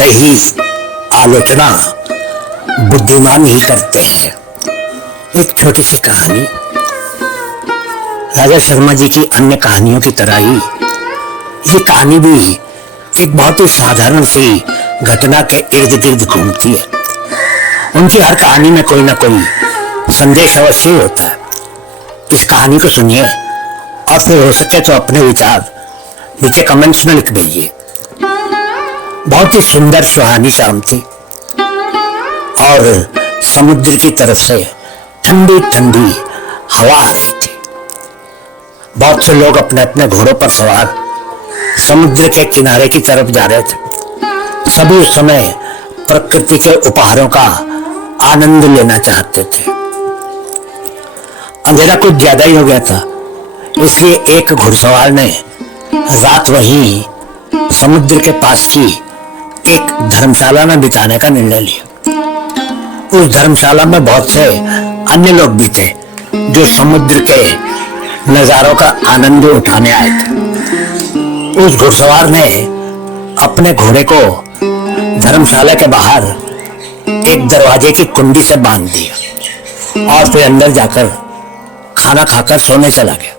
वैसे ही आलोचना बुद्धिमान ही करते हैं। एक छोटी सी कहानी। राजा शर्मा जी की अन्य कहानियों की तरह ही ये कहानी भी एक बहुत ही साधारण सी घटना के इर्द गिर्द घूमती है। उनकी हर कहानी में कोई ना कोई संदेश अवश्य होता है। इस कहानी को सुनिए और फिर हो सके तो अपने विचार नीचे कमेंट्स में लिख भेजिए। बहुत ही सुंदर सुहानी शाम थी और समुद्र की तरफ से ठंडी ठंडी हवा आ रही थी। बहुत से लोग अपने अपने घोड़ों पर सवार समुद्र के किनारे की तरफ जा रहे थे। सभी उस समय प्रकृति के उपहारों का आनंद लेना चाहते थे। अंधेरा कुछ ज्यादा ही हो गया था, इसलिए एक घुड़सवार ने रात वहीं समुद्र के पास की एक धर्मशाला में बिताने का निर्णय लिया। उस धर्मशाला में बहुत से अन्य लोग भी थे जो समुद्र के नजारों का आनंद उठाने आए थे। उस घुड़सवार ने अपने घोड़े को धर्मशाला के बाहर एक दरवाजे की कुंडी से बांध दिया और फिर अंदर जाकर खाना खाकर सोने चला गया।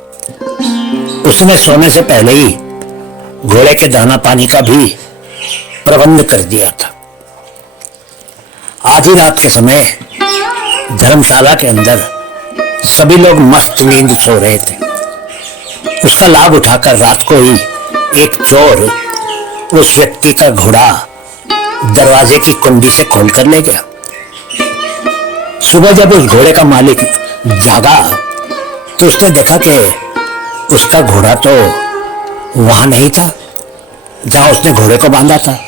उसने सोने से पहले ही घोड़े के दाना पानी का भी प्रबंध कर दिया था। आधी रात के समय धर्मशाला के अंदर सभी लोग मस्त नींद सो रहे थे। उसका लाभ उठाकर रात को ही एक चोर उस व्यक्ति का घोड़ा दरवाजे की कुंडी से खोलकर ले गया। सुबह जब उस घोड़े का मालिक जागा तो उसने देखा कि उसका घोड़ा तो वहां नहीं था जहां उसने घोड़े को बांधा था।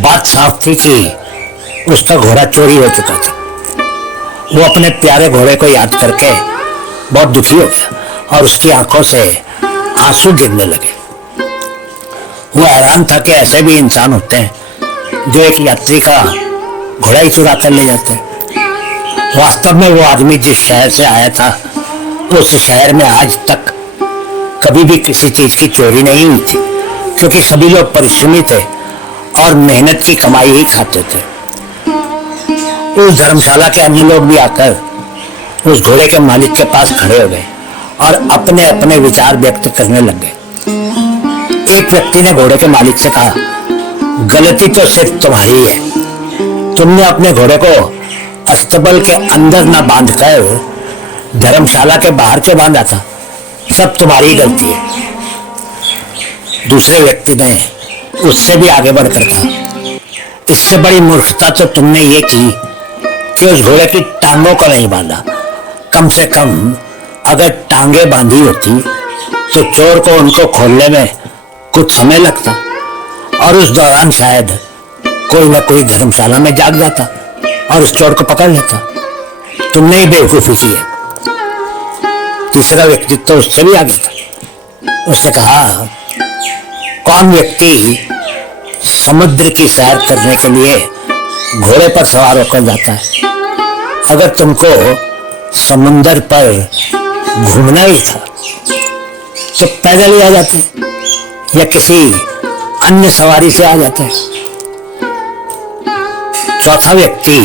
बात साफ थी कि उसका घोड़ा चोरी हो चुका था। वो अपने प्यारे घोड़े को याद करके बहुत दुखी हो गया और उसकी आंखों से आंसू गिरने लगे। वो हैरान था कि ऐसे भी इंसान होते हैं जो एक यात्री का घोड़ा ही चुरा कर ले जाते हैं। वास्तव में वो आदमी जिस शहर से आया था उस शहर में आज तक कभी भी किसी चीज की चोरी नहीं हुई थी, क्योंकि सभी लोग परिश्रमी थे और मेहनत की कमाई ही खाते थे। उस धर्मशाला के अन्य लोग भी आकर उस घोड़े के मालिक के पास खड़े हो गए और अपने अपने विचार व्यक्त करने लगे। एक व्यक्ति ने घोड़े के मालिक से कहा, गलती तो सिर्फ तुम्हारी है। तुमने अपने घोड़े को अस्तबल के अंदर न बांधकर धर्मशाला के बाहर क्यों बांधा था? सब तुम्हारी गलती है। दूसरे व्यक्ति ने उससे भी आगे बढ़कर कहा, इससे बड़ी मूर्खता तो तुमने ये की कि उस घोड़े की टांगों को नहीं बांधा। कम से कम अगर टांगे बांधी होती तो चोर को उनको खोलने में कुछ समय लगता और उस दौरान शायद कोई ना कोई धर्मशाला में जाग जाता और उस चोर को पकड़ लेता। तुमने ही बेवकूफी की है। तीसरा व्यक्ति तो उससे भी आगे था। उसने कहा, कौन व्यक्ति समुद्र की सैर करने के लिए घोड़े पर सवार होकर जाता है? अगर तुमको समुद्र पर घूमना ही था तो पैदल ही आ जाते या किसी अन्य सवारी से आ जाते। चौथा व्यक्ति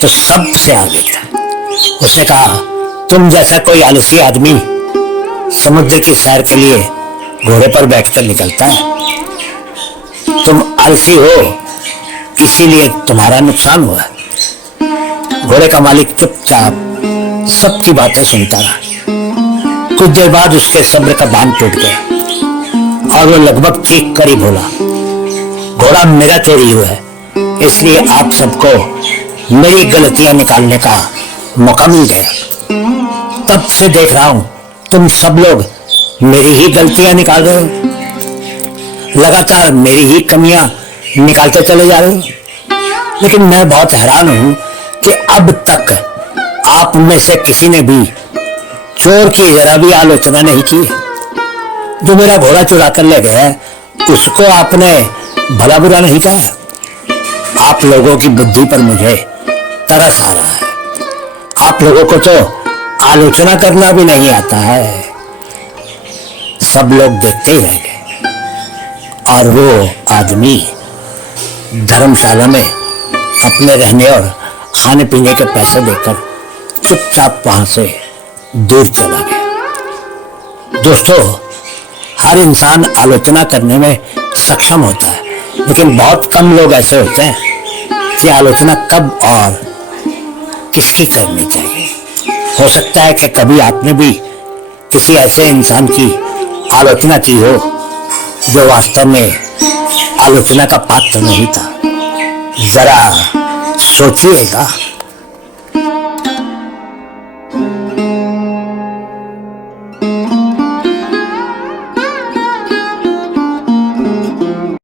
तो सबसे आगे था। उसने कहा, तुम जैसा कोई आलसी आदमी समुद्र की सैर के लिए घोड़े पर बैठकर निकलता है। तुम आलसी हो, इसीलिए तुम्हारा नुकसान हुआ। घोड़े का मालिक चुपचाप सबकी बातें सुनता रहा। कुछ देर बाद उसके सब्र का बांध टूट गया और वो लगभग चीख कर ही बोला, घोड़ा मेरा चोरी हुआ है, इसलिए आप सबको मेरी गलतियां निकालने का मौका मिल गया। तब से देख रहा हूं तुम सब लोग मेरी ही गलतियां निकाल रहे हो, लगातार मेरी ही कमियां निकालते चले जा रहे हो। लेकिन मैं बहुत हैरान हूं कि अब तक आप में से किसी ने भी चोर की जरा भी आलोचना नहीं की। जो मेरा घोड़ा चुरा कर ले गया उसको आपने भला बुरा नहीं कहा। आप लोगों की बुद्धि पर मुझे तरस आ रहा है। आप लोगों को तो आलोचना करना भी नहीं आता है। सब लोग देखते ही रह गए और वो आदमी धर्मशाला में अपने रहने और खाने पीने के पैसे देकर चुपचाप वहां से दूर चला गया। दोस्तों, हर इंसान आलोचना करने में सक्षम होता है, लेकिन बहुत कम लोग ऐसे होते हैं कि आलोचना कब और किसकी करनी चाहिए। हो सकता है कि कभी आपने भी किसी ऐसे इंसान की आलोचना की हो जो वास्तव में आलोचना का पात्र नहीं था। जरा सोचिएगा।